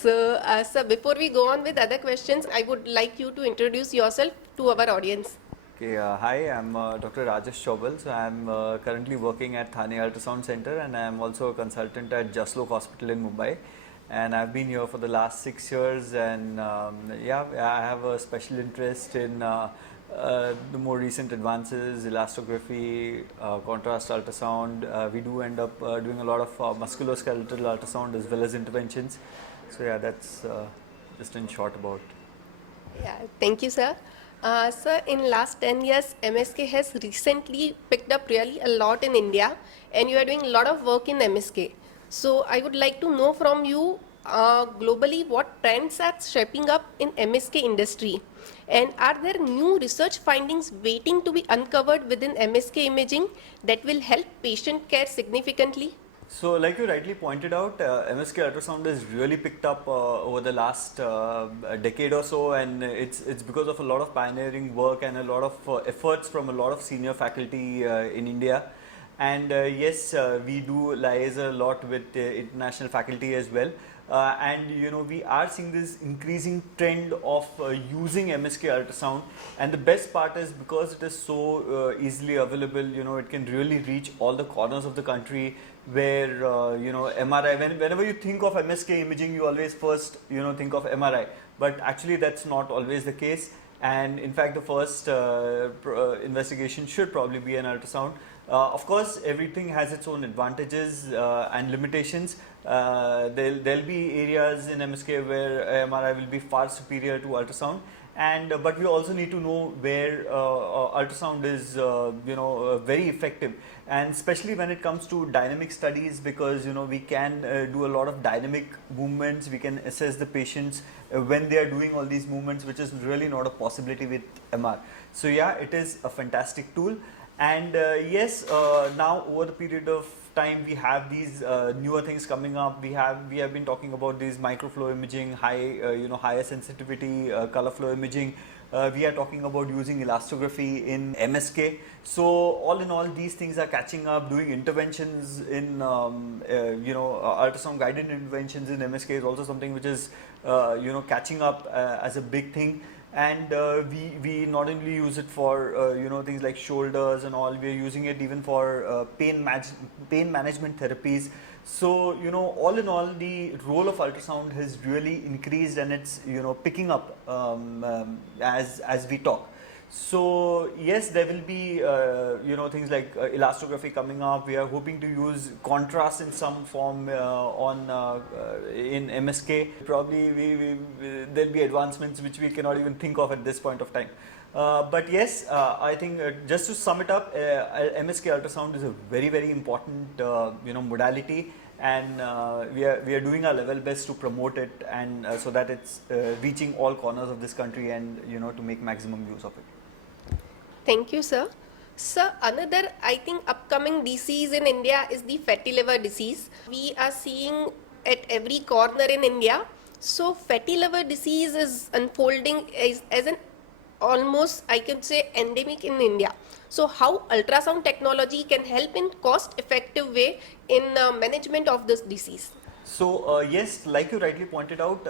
Sir, before we go on with other questions, I would like you to introduce yourself to our audience. Okay, hi, I'm Dr. Rajesh Chaubal. So I'm currently working at Thane Ultrasound Center, and I'm also a consultant at Jaslok Hospital in Mumbai. And I've been here for the last 6 years, and yeah, I have a special interest in the more recent advances, elastography, contrast ultrasound. We do end up doing a lot of musculoskeletal ultrasound as well as interventions. So yeah, that's just in short about. Yeah, thank you, sir. Sir, in last 10 years, MSK has recently picked up really a lot in India, and you are doing a lot of work in MSK. So I would like to know from you, globally, what trends are shaping up in MSK industry, and are there new research findings waiting to be uncovered within MSK imaging that will help patient care significantly? So, like you rightly pointed out, MSK ultrasound has really picked up over the last decade or so, and it's because of a lot of pioneering work and a lot of efforts from a lot of senior faculty in India. And yes, we do liaise a lot with international faculty as well. And you know, we are seeing this increasing trend of using MSK ultrasound, and the best part is because it is so easily available, you know, it can really reach all the corners of the country where you know, MRI, whenever you think of MSK imaging, you always first, you know, think of MRI, but actually that's not always the case. And in fact, the first investigation should probably be an ultrasound. Of course, everything has its own advantages and limitations. There'll be areas in MSK where MRI will be far superior to ultrasound, and but we also need to know where ultrasound is you know, very effective, and especially when it comes to dynamic studies, because you know, we can do a lot of dynamic movements. We can assess the patients when they are doing all these movements, which is really not a possibility with MR. So yeah, it is a fantastic tool. And yes, now over the period of time, we have these newer things coming up. We have been talking about these microflow imaging, you know, higher sensitivity color flow imaging. We are talking about using elastography in MSK. So all in all, these things are catching up. Doing interventions in you know, ultrasound guided interventions in MSK is also something which is you know, catching up as a big thing. And we not only use it for you know, things like shoulders and all. We are using it even for pain management therapies. So you know, all in all, the role of ultrasound has really increased, and it's, you know, picking up as we talk. So yes, there will be you know, things like elastography coming up. We are hoping to use contrast in some form in MSK. Probably there'll be advancements which we cannot even think of at this point of time. But yes, I think just to sum it up, MSK ultrasound is a very important you know, modality, and we are doing our level best to promote it, and so that it's reaching all corners of this country, and you know, to make maximum use of it. Thank you, sir. Sir, another, I think, upcoming disease in India is the fatty liver disease. We are seeing at every corner in India. So, fatty liver disease is unfolding as an almost, I can say, endemic in India. So, how ultrasound technology can help in cost-effective way in management of this disease? So yes, like you rightly pointed out,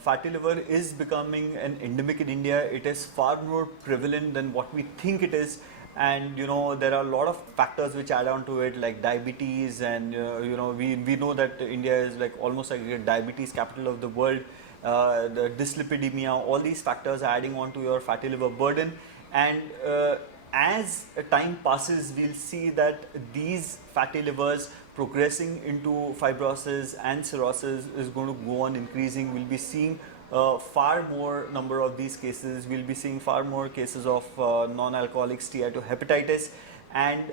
fatty liver is becoming an endemic in India. It is far more prevalent than what we think it is, and you know, there are a lot of factors which add on to it, like diabetes, and you know, we know that India is like almost like a diabetes capital of the world. The dyslipidemia, all these factors are adding on to your fatty liver burden, and as time passes, we'll see that these fatty livers progressing into fibrosis and cirrhosis is going to go on increasing. We'll be seeing far more number of these cases. We'll be seeing far more cases of non-alcoholic steatohepatitis, and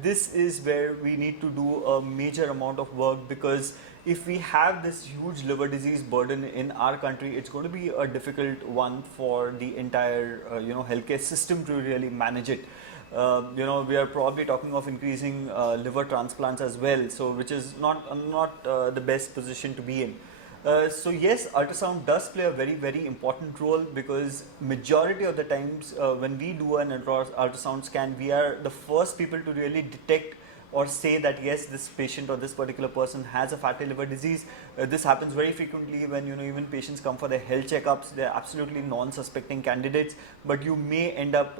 this is where we need to do a major amount of work, because if we have this huge liver disease burden in our country, it's going to be a difficult one for the entire you know, healthcare system to really manage it. You know, we are probably talking of increasing liver transplants as well, so which is not the best position to be in. So yes, ultrasound does play a very important role, because majority of the times when we do an ultrasound scan, we are the first people to really detect or say that yes, this patient or this particular person has a fatty liver disease. This happens very frequently when even patients come for their health checkups. They're absolutely non-suspecting candidates, but you may end up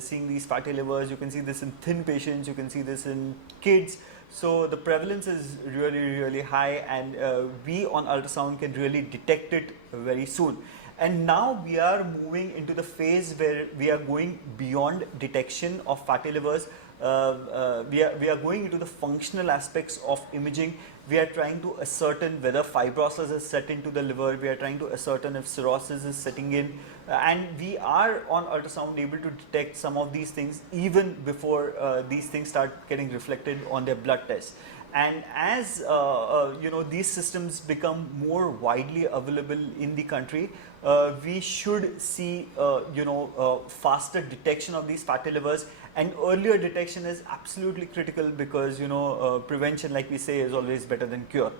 seeing these fatty livers. You can see this in thin patients, you can see this in kids. So the prevalence is really high, and we on ultrasound can really detect it very soon. And now we are moving into the phase where we are going beyond detection of fatty livers. We are going into the functional aspects of imaging. We are trying to ascertain whether fibrosis is set into the liver. We are trying to ascertain if cirrhosis is setting in. And we are on ultrasound able to detect some of these things even before these things start getting reflected on their blood tests. And as these systems become more widely available in the country, we should see faster detection of these fatty livers, and earlier detection is absolutely critical because prevention, like we say, is always better than cure.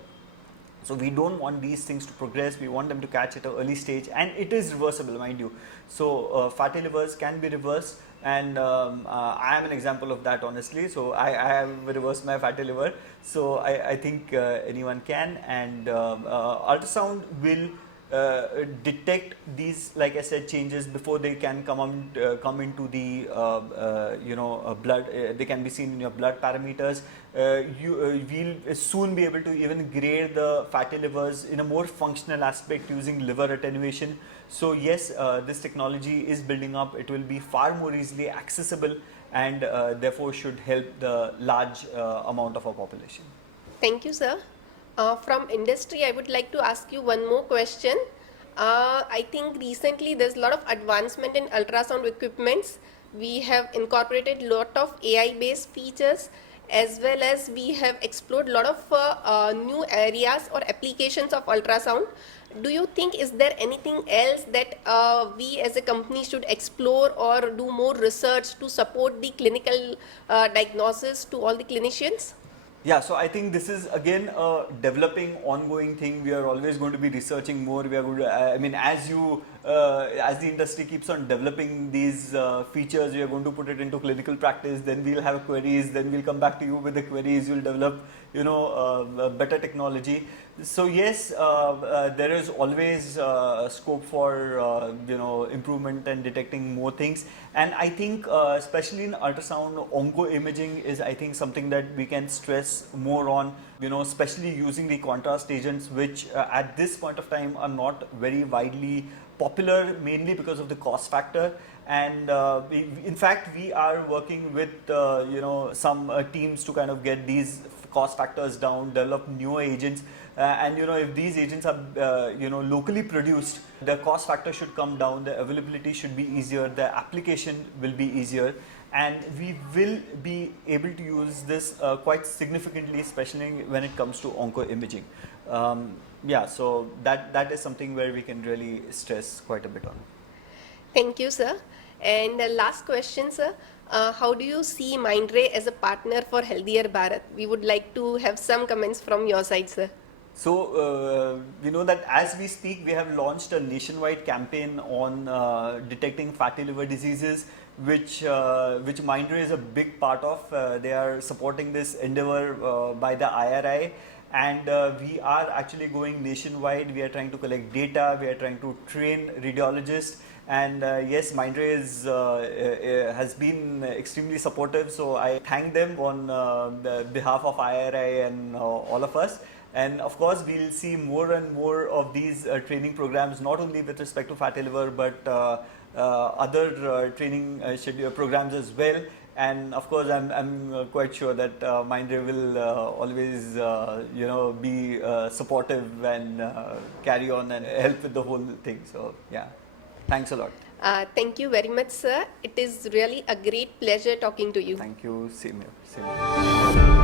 So we don't want these things to progress. We want them to catch at an early stage, and it is reversible, mind you. So fatty livers can be reversed, and I am an example of that, honestly. So I have reversed my fatty liver. So I think anyone can, and ultrasound will detect these, like I said, changes before they can come into the blood. They can be seen in your blood parameters. We'll soon be able to even grade the fatty livers in a more functional aspect using liver attenuation. So yes, this technology is building up. It will be far more easily accessible, and therefore should help the large amount of our population. Thank you, sir. From industry, I would like to ask you one more question. I think recently there's a lot of advancement in ultrasound equipments. We have incorporated a lot of AI-based features, as well as we have explored a lot of new areas or applications of ultrasound. Do you think, is there anything else that we as a company should explore or do more research to support the clinical diagnosis to all the clinicians? Yeah, so I think this is again a developing, ongoing thing. We are always going to be researching more. We are going to, as the industry keeps on developing these features, we are going to put it into clinical practice. Then we'll have queries. Then we'll come back to you with the queries. You'll develop, better technology. So yes, there is always scope for improvement and detecting more things. And I think especially in ultrasound, onco imaging is, I think, something that we can stress more on. Especially using the contrast agents, which at this point of time are not very widely popular, mainly because of the cost factor. And in fact, we are working with some teams to kind of get these cost factors down, develop newer agents. And if these agents are locally produced, the cost factor should come down, the availability should be easier, the application will be easier, and we will be able to use this quite significantly, especially when it comes to onco imaging. So that is something where we can really stress quite a bit on. Thank you, sir. And the last question, sir. How do you see Mindray as a partner for Healthier Bharat? We would like to have some comments from your side, sir. So, we know that as we speak, we have launched a nationwide campaign on detecting fatty liver diseases, which Mindray is a big part of. They are supporting this endeavor by the IRI, and we are actually going nationwide. We are trying to collect data, we are trying to train radiologists, and yes, Mindray has been extremely supportive, so I thank them on the behalf of IRI and all of us. And of course, we'll see more and more of these training programs, not only with respect to fatty liver, but other training programs as well. And of course, I'm quite sure that Mindray will always be supportive and carry on and help with the whole thing. So yeah, thanks a lot. Thank you very much, sir. It is really a great pleasure talking to you. Thank you. Same here. Same here.